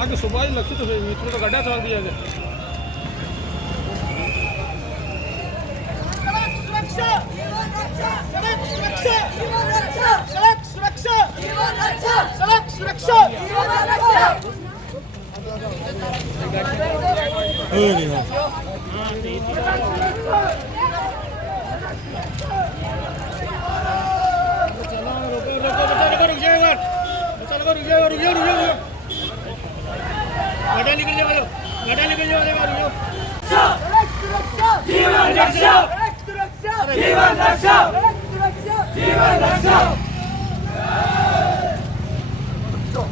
आगे सुबह ही लक्षित मित्रों तो गड्ढा चढ़ा दिया गया।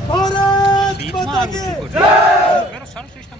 भारत माता की जय। मेरा सारा सिस्टम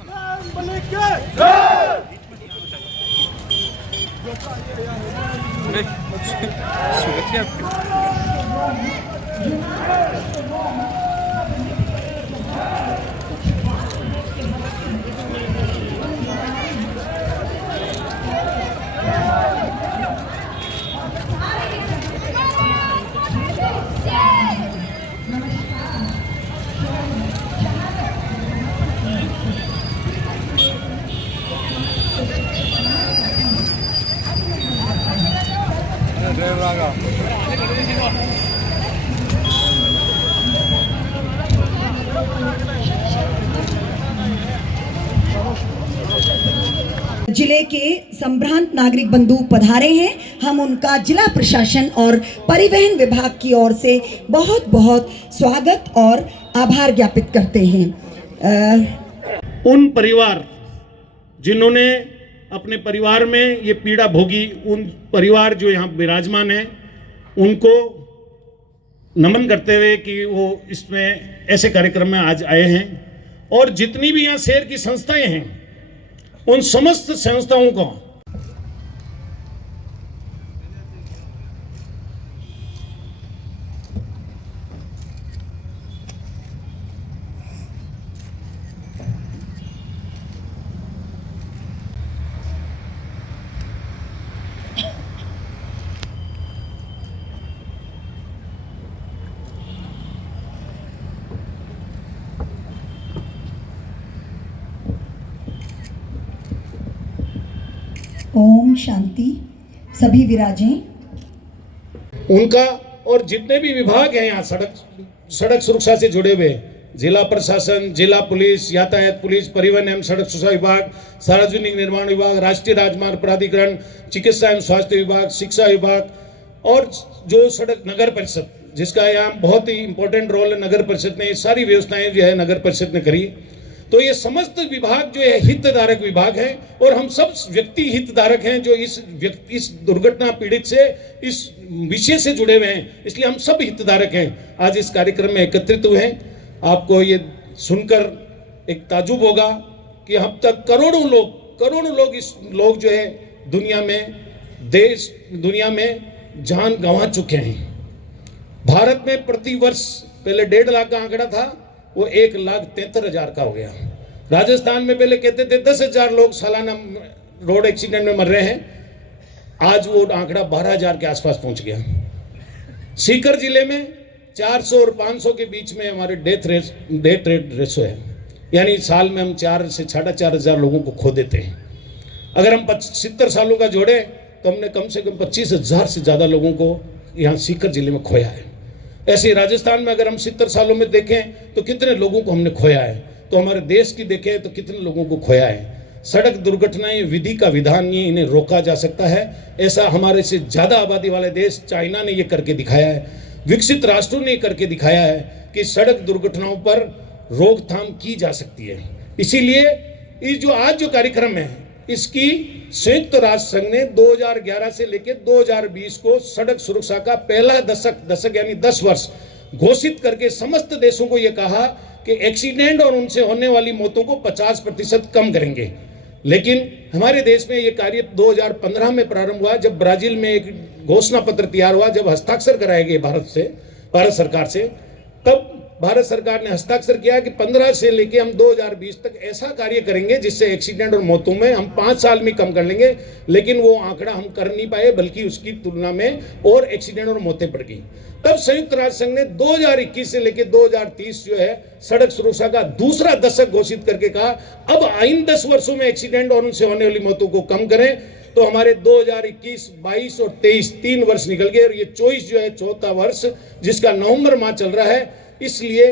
जिले के संभ्रांत नागरिक बंधु पधारे हैं। हम उनका जिला प्रशासन और परिवहन विभाग की ओर से बहुत बहुत स्वागत और आभार ज्ञापित करते हैं। उन परिवार जिन्होंने अपने परिवार में ये पीड़ा भोगी, उन परिवार जो यहाँ विराजमान हैं, उनको नमन करते हुए कि वो इसमें ऐसे कार्यक्रम में आज आए हैं। और जितनी भी यहाँ शहर की संस्थाएं हैं, उन समस्त संस्थाओं को ओम शांति। सभी विराजें। उनका और जितने भी विभाग हैं यहाँ सड़क सुरक्षा से जुड़े हुए, जिला प्रशासन, जिला पुलिस, यातायात पुलिस, परिवहन एवं सड़क सुरक्षा विभाग, सार्वजनिक निर्माण विभाग, राष्ट्रीय राजमार्ग प्राधिकरण, चिकित्सा एवं स्वास्थ्य विभाग, शिक्षा विभाग और जो सड़क नगर परिषद, जिसका यहाँ बहुत ही इंपॉर्टेंट रोल है नगर परिषद ने, सारी व्यवस्थाएं जो है नगर परिषद ने करी। तो ये समस्त विभाग जो है हितधारक विभाग है और हम सब व्यक्ति हितधारक हैं जो इस दुर्घटना पीड़ित से, इस विषय से जुड़े हुए हैं, इसलिए हम सब हितधारक हैं। आज इस कार्यक्रम में एकत्रित हुए हैं। आपको ये सुनकर एक ताजुब होगा कि अब तक करोड़ों लोग जो है दुनिया में जान गंवा चुके हैं। भारत में प्रति वर्ष पहले 1.5 लाख का आंकड़ा था, वो 1,73,000 का हो गया। राजस्थान में पहले कहते थे 10,000 लोग सालाना रोड एक्सीडेंट में मर रहे हैं, आज वो आंकड़ा 12,000 के आसपास पहुंच गया। सीकर जिले में 400 और 500 के बीच में हमारे डेथ रेट रेशो है, यानी साल में हम 4 से 4,500 लोगों को खो देते हैं। अगर हम 70 सालों का जोड़े तो हमने कम से कम 25,000 से ज़्यादा लोगों को यहाँ सीकर जिले में खोया है। ऐसे राजस्थान में अगर हम 70 सालों में देखें तो कितने लोगों को हमने खोया है, तो हमारे देश की देखें तो कितने लोगों को खोया है। सड़क दुर्घटनाएं विधि का विधान नहीं, इन्हें रोका जा सकता है। ऐसा हमारे से ज़्यादा आबादी वाले देश चाइना ने ये करके दिखाया है, विकसित राष्ट्रों ने करके दिखाया है कि सड़क दुर्घटनाओं पर रोकथाम की जा सकती है। इसीलिए ये जो आज जो कार्यक्रम है, इसकी संयुक्त राष्ट्र संघ ने 2011 से लेकर 2020 को सड़क सुरक्षा का पहला दशक यानी 10 वर्ष घोषित करके समस्त देशों को यह कहा कि एक्सीडेंट और उनसे होने वाली मौतों को 50% कम करेंगे। लेकिन हमारे देश में यह कार्य 2015 में प्रारंभ हुआ, जब ब्राजील में एक घोषणा पत्र तैयार हुआ, जब हस्ताक्षर कराए गए भारत सरकार से, तब भारत सरकार ने हस्ताक्षर किया कि 15 से लेके हम 2020 तक ऐसा कार्य करेंगे जिससे एक्सीडेंट और मौतों में हम 5 साल में कम कर लेंगे, लेकिन वो आंकड़ा हम कर नहीं पाए, बल्कि उसकी तुलना में और एक्सीडेंट और मौतें बढ़ गई। तब संयुक्त राष्ट्र संघ ने 2021 से लेकर 2030 जो है सड़क सुरक्षा का दूसरा दशक घोषित करके कहा अब इन 10 वर्षों में एक्सीडेंट और उनसे होने वाली मौतों को कम करें। तो हमारे 2021, 22 और 23 3 वर्ष निकल गए और ये 24 जो है चौथा वर्ष जिसका नवंबर माह चल रहा है। इसलिए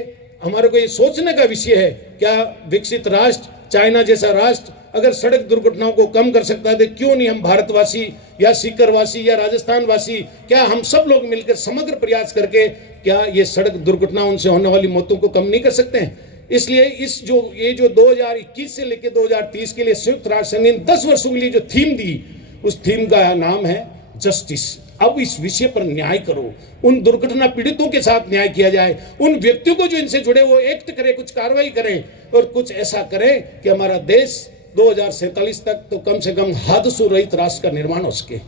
हमारे को ये सोचने का विषय है, क्या विकसित राष्ट्र चाइना जैसा राष्ट्र अगर सड़क दुर्घटनाओं को कम कर सकता है तो क्यों नहीं हम भारतवासी या सीकरवासी या राजस्थान वासी, क्या हम सब लोग मिलकर समग्र प्रयास करके क्या ये सड़क दुर्घटनाओं से होने वाली मौतों को कम नहीं कर सकते हैं? इसलिए ये जो 2021 से लेकर 2030 के लिए संयुक्त राष्ट्र संघ ने 10 वर्षों के लिए जो थीम दी, उस थीम का नाम है जस्टिस। अब इस विषय पर न्याय करो, उन दुर्घटना पीड़ितों के साथ न्याय किया जाए, उन व्यक्तियों को जो इनसे जुड़े वो एक्ट करें, कुछ कार्रवाई करें और कुछ ऐसा करें कि हमारा देश 2047 तक तो कम से कम हादसों रहित राष्ट्र का निर्माण हो सके।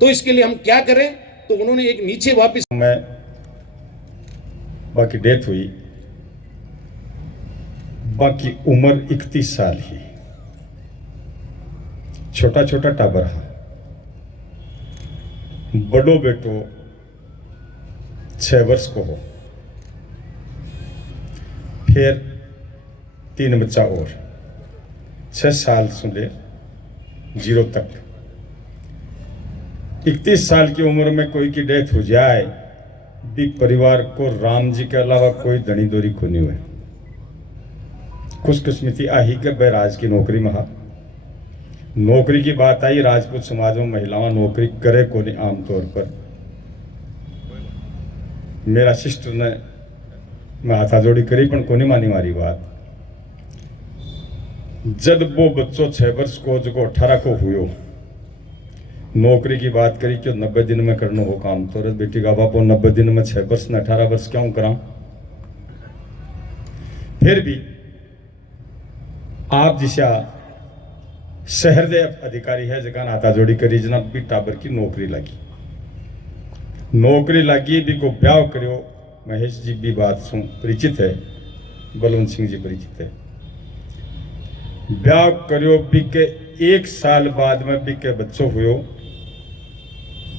तो इसके लिए हम क्या करें? तो उन्होंने एक नीचे वापस बाकी डेथ हुई, बाकी उम्र 31 साल ही, छोटा छोटा टाबर है, बड़ो बेटो 6 वर्ष को हो, फिर 3 बच्चा और 6 साल से ले 0 तक। 31 साल की उम्र में कोई की डेथ हो जाए भी परिवार को राम जी के अलावा कोई धनी दोरी को नहीं हुए। खुशकिस्मती आही के बैराज की नौकरी में, नौकरी की बात आई, राजपूत समाज में महिलाओं नौकरी करे को नहीं आमतौर पर। मेरा सिस्टर ने मैं हाथा जोड़ी करी पण को नहीं मानी मारी बात। जब वो बच्चों 6 वर्ष को जो 18 को हुयो, नौकरी की बात करी कि 90 दिन में करना हो काम, तो बेटी का बापो 90 दिन में 6 वर्ष ने 18 वर्ष क्यों करा। फिर भी आप जिसा शहर दे अधिकारी है जगह नाता जोड़ी करी जना भी टाबर की नौकरी लगी भी को ब्याह करो। महेश जी भी बात सुन परिचित है, बलवंत सिंह जी परिचित है। ब्याह करो भी के 1 साल बाद में भी के बच्चों हुयो,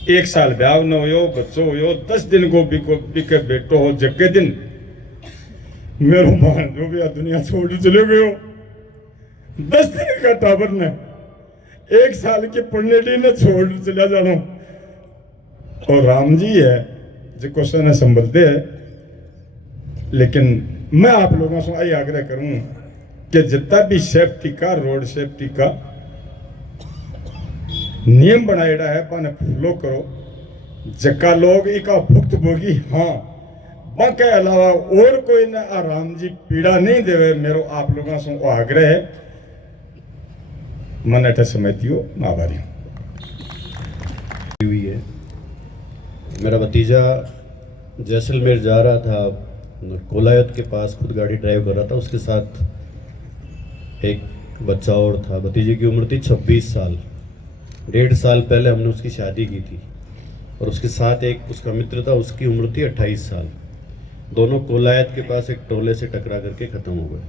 1 साल ब्याह न हुयो बच्चों हुयो, 10 दिन को भी के बेटो हो, जगह दिन मेरो मान जो भी दुनिया छोड़ चले गयो। 10 दिन का टाबर ने 1 साल के पढ़ने ने छोड़ चला जानो। और राम जी है जो क्वेश्चन संभलते है, लेकिन मैं आप लोगों से यही आग्रह करूं कि जितना भी सेफ्टी का, रोड सेफ्टी का नियम बनाएड़ा है पाने फॉलो करो। जका लोग इका भुक्तभोगी हाँ, बाकी अलावा और कोई ना राम जी पीड़ा नहीं देवे, मेरो आप लोगों से आग्रह है। मन अठे समझती हो, आभारी हुई है। मेरा भतीजा जैसलमेर जा रहा था, कोलायत के पास खुद गाड़ी ड्राइव कर रहा था, उसके साथ एक बच्चा और था। भतीजे की उम्र थी 26 साल। 1.5 साल पहले हमने उसकी शादी की थी और उसके साथ एक उसका मित्र था, उसकी उम्र थी 28 साल। दोनों कोलायत के पास एक टोले से टकरा करके ख़त्म हो गए।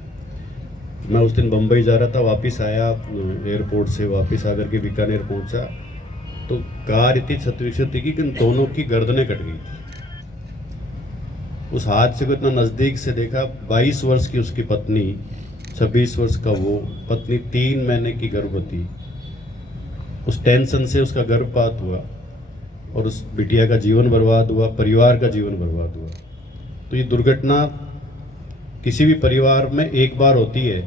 मैं उस दिन बम्बई जा रहा था, वापस आया एयरपोर्ट से, वापस आकर के बीकानेर पहुंचा तो कार इतनी क्षतिविक्षत थी कि दोनों की गर्दनें कट गई थी। उस हादसे को इतना नज़दीक से देखा। 22 वर्ष की उसकी पत्नी, 26 वर्ष का वो, पत्नी 3 महीने की गर्भवती। उस टेंशन से उसका गर्भपात हुआ और उस बिटिया का जीवन बर्बाद हुआ, परिवार का जीवन बर्बाद हुआ। तो ये दुर्घटना किसी भी परिवार में एक बार होती है,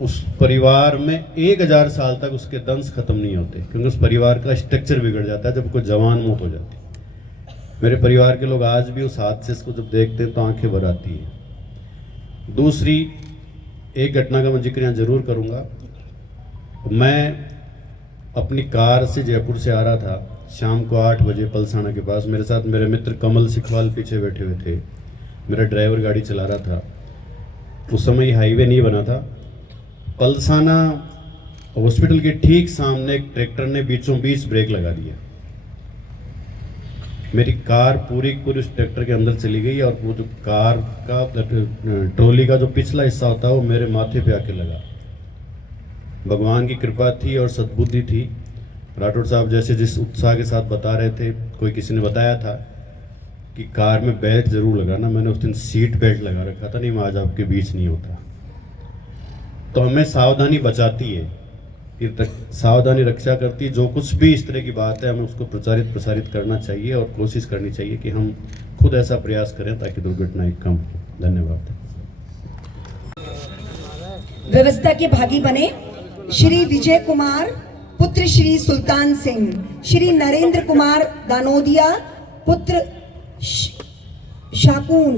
उस परिवार में 1000 साल तक उसके दंश खत्म नहीं होते, क्योंकि उस परिवार का स्ट्रक्चर बिगड़ जाता है जब कोई जवान मौत हो जाती है। मेरे परिवार के लोग आज भी उस हादसे को जब देखते हैं तो आंखें भर आती हैं। दूसरी एक घटना का मैं जिक्र यहाँ जरूर करूँगा। मैं अपनी कार से जयपुर से आ रहा था, शाम को 8 बजे पलसाना के पास। मेरे साथ मेरे मित्र कमल सिखवाल पीछे बैठे हुए थे, मेरा ड्राइवर गाड़ी चला रहा था। उस समय हाईवे नहीं बना था। पलसाना हॉस्पिटल के ठीक सामने एक ट्रैक्टर ने बीचों बीच ब्रेक लगा दिया। मेरी कार पूरी पूरी उस ट्रैक्टर के अंदर चली गई और वो जो कार का ट्रॉली का जो पिछला हिस्सा होता है वो मेरे माथे पे आके लगा। भगवान की कृपा थी और सद्बुद्धि थी। राठौड़ साहब जैसे जिस उत्साह के साथ बता रहे थे, कोई किसी ने बताया था कि कार में बेल्ट ज़रूर लगाना, मैंने उस दिन सीट बेल्ट लगा रखा था, नहीं मैं आज आपके बीच नहीं होता। तो हमें सावधानी बचाती है, कि सावधानी रक्षा करती है। जो कुछ भी इस तरह की बात है हमें उसको प्रसारित करना चाहिए और कोशिश करनी चाहिए कि हम खुद ऐसा प्रयास करें ताकि दुर्घटनाएं कम हो। धन्यवाद। व्यवस्था के भागी बने श्री विजय कुमार पुत्र श्री सुल्तान सिंह, श्री नरेंद्र कुमार दानोदिया पुत्र शाकून,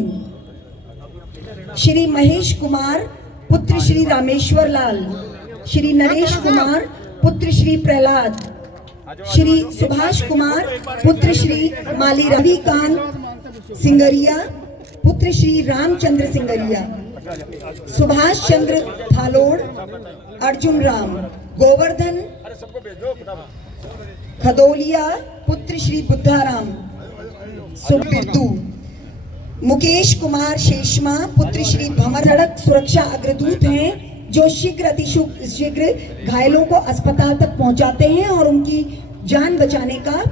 श्री महेश कुमार पुत्र श्री रामेश्वर लाल, श्री नरेश कुमार पुत्र श्री प्रहलाद, श्री सुभाष कुमार पुत्र श्री माली, रविकांत सिंगरिया पुत्र श्री रामचंद्र सिंगरिया, सुभाष चंद्र थालोड़, अर्जुन राम, गोवर्धन खदोलिया पुत्र श्री बुद्धाराम, सुबिरदू, मुकेश कुमार शेषमा पुत्र श्री भंवर। सड़क सुरक्षा अग्रदूत हैं जो शीघ्र अतिशीघ्र घायलों को अस्पताल तक पहुंचाते हैं और उनकी जान बचाने का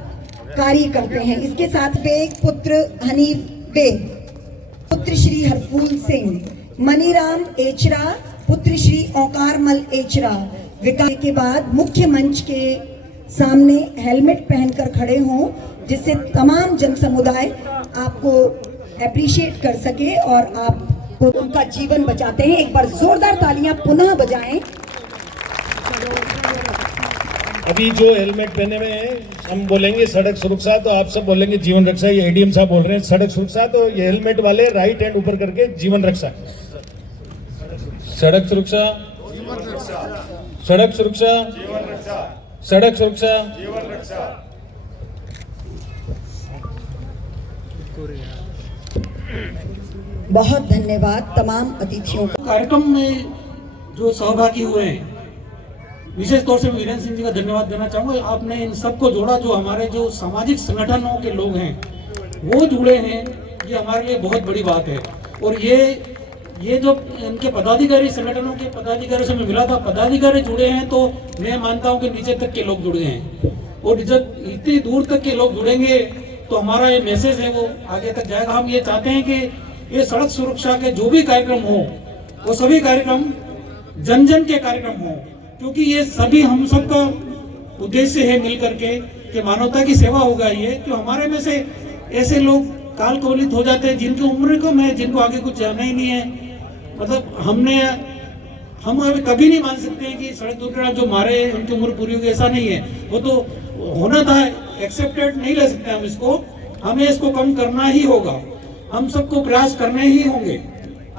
कार्य करते हैं। इसके साथ बेग पुत्र हनीफ बेग पुत्र श्री हरफूल सिंह, मनीराम एचरा पुत्र श्री औकारमल एचरा। विकास के बाद मुख्य मंच के सामने हेलमेट पहनकर खड़े हों जिससे तमाम जन समुदाय आपको एप्रिशिएट कर सके और आपको उनका जीवन बचाते हैं। एक बार जोरदार तालियां पुनः बजाएं। अभी जो हेलमेट पहने हुए हैं हम बोलेंगे सड़क सुरक्षा, तो आप सब बोलेंगे जीवन रक्षा। ये एडीएम साहब बोल रहे हैं सड़क सुरक्षा, तो ये हेलमेट वाले राइट हैंड ऊपर करके जीवन रक्षा। सड़क सुरक्षा, सड़क सुरक्षा, सड़क सुरक्षा, जीवन रक्षा। बहुत धन्यवाद तमाम अतिथियों को। कार्यक्रम में जो सहभागी हुए हैं, विशेष तौर से वीरेंद्र सिंह जी का धन्यवाद देना चाहूँगा। आपने इन सबको जोड़ा, जो हमारे जो सामाजिक संगठनों के लोग हैं वो जुड़े हैं, ये हमारे लिए बहुत बड़ी बात है। और ये जो इनके पदाधिकारी, संगठनों के पदाधिकारी से मैं मिला था, पदाधिकारी जुड़े हैं तो मैं मानता हूँ कि नीचे तक के लोग जुड़े हैं। और जब इतनी दूर तक के लोग जुड़ेंगे तो हमारा ये मैसेज है वो आगे तक जाएगा। हम ये चाहते हैं कि ये सड़क सुरक्षा के जो भी कार्यक्रम हो वो सभी कार्यक्रम जन जन के कार्यक्रम हो, क्योंकि ये सभी हम सबका उद्देश्य है मिल करके कि मानवता की सेवा होगा। ये तो हमारे में से ऐसे लोग काल कवलित हो जाते हैं जिनकी उम्र कम है, जिनको आगे कुछ जाना ही नहीं है। मतलब हम अभी कभी नहीं मान सकते हैं कि सड़क दुर्घटना जो मारे उनकी उम्र पूरी होगी, ऐसा नहीं है। वो तो होना था, एक्सेप्टेड नहीं ले सकते हम इसको। हमें इसको कम करना ही होगा, हम सबको प्रयास करने ही होंगे,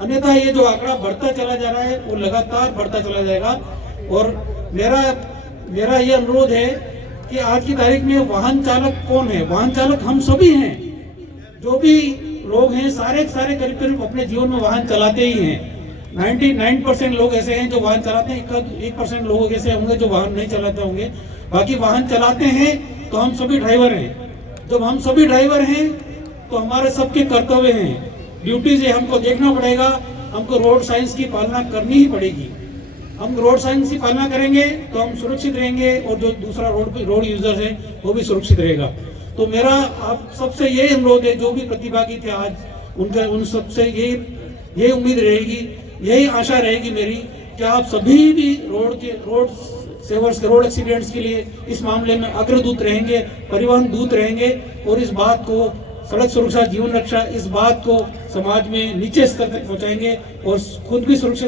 अन्यथा ये जो आंकड़ा बढ़ता चला जा रहा है वो लगातार बढ़ता चला जाएगा। और मेरा ये अनुरोध है कि आज की तारीख में वाहन चालक कौन है? वाहन चालक हम सभी हैं, जो भी लोग हैं सारे करीब करीब अपने जीवन में वाहन चलाते ही हैं। 99% लोग ऐसे हैं जो वाहन चलाते हैं, 1% लोग ऐसे होंगे जो वाहन नहीं चलाते होंगे। बाकी वाहन चलाते हैं तो हम सभी ड्राइवर हैं। जब हम सभी ड्राइवर हैं तो हमारे सबके कर्तव्य हैं, ड्यूटीज है, हमको देखना पड़ेगा, हमको रोड साइंस की पालना करनी ही पड़ेगी। हम रोड साइंस की पालना करेंगे तो हम सुरक्षित रहेंगे और जो दूसरा रोड यूजर्स है वो भी सुरक्षित रहेगा। तो मेरा आप सबसे ये अनुरोध है, जो भी प्रतिभागी थे आज, उन सबसे ये उम्मीद रहेगी, यही आशा रहेगी मेरी कि आप सभी भी रोड सेवर्स के, रोड एक्सीडेंट्स के लिए इस मामले में अग्रदूत रहेंगे, परिवहन दूत रहेंगे और इस बात को, सड़क सुरक्षा जीवन रक्षा, इस बात को समाज में नीचे स्तर तक पहुंचाएंगे और खुद भी सुरक्षित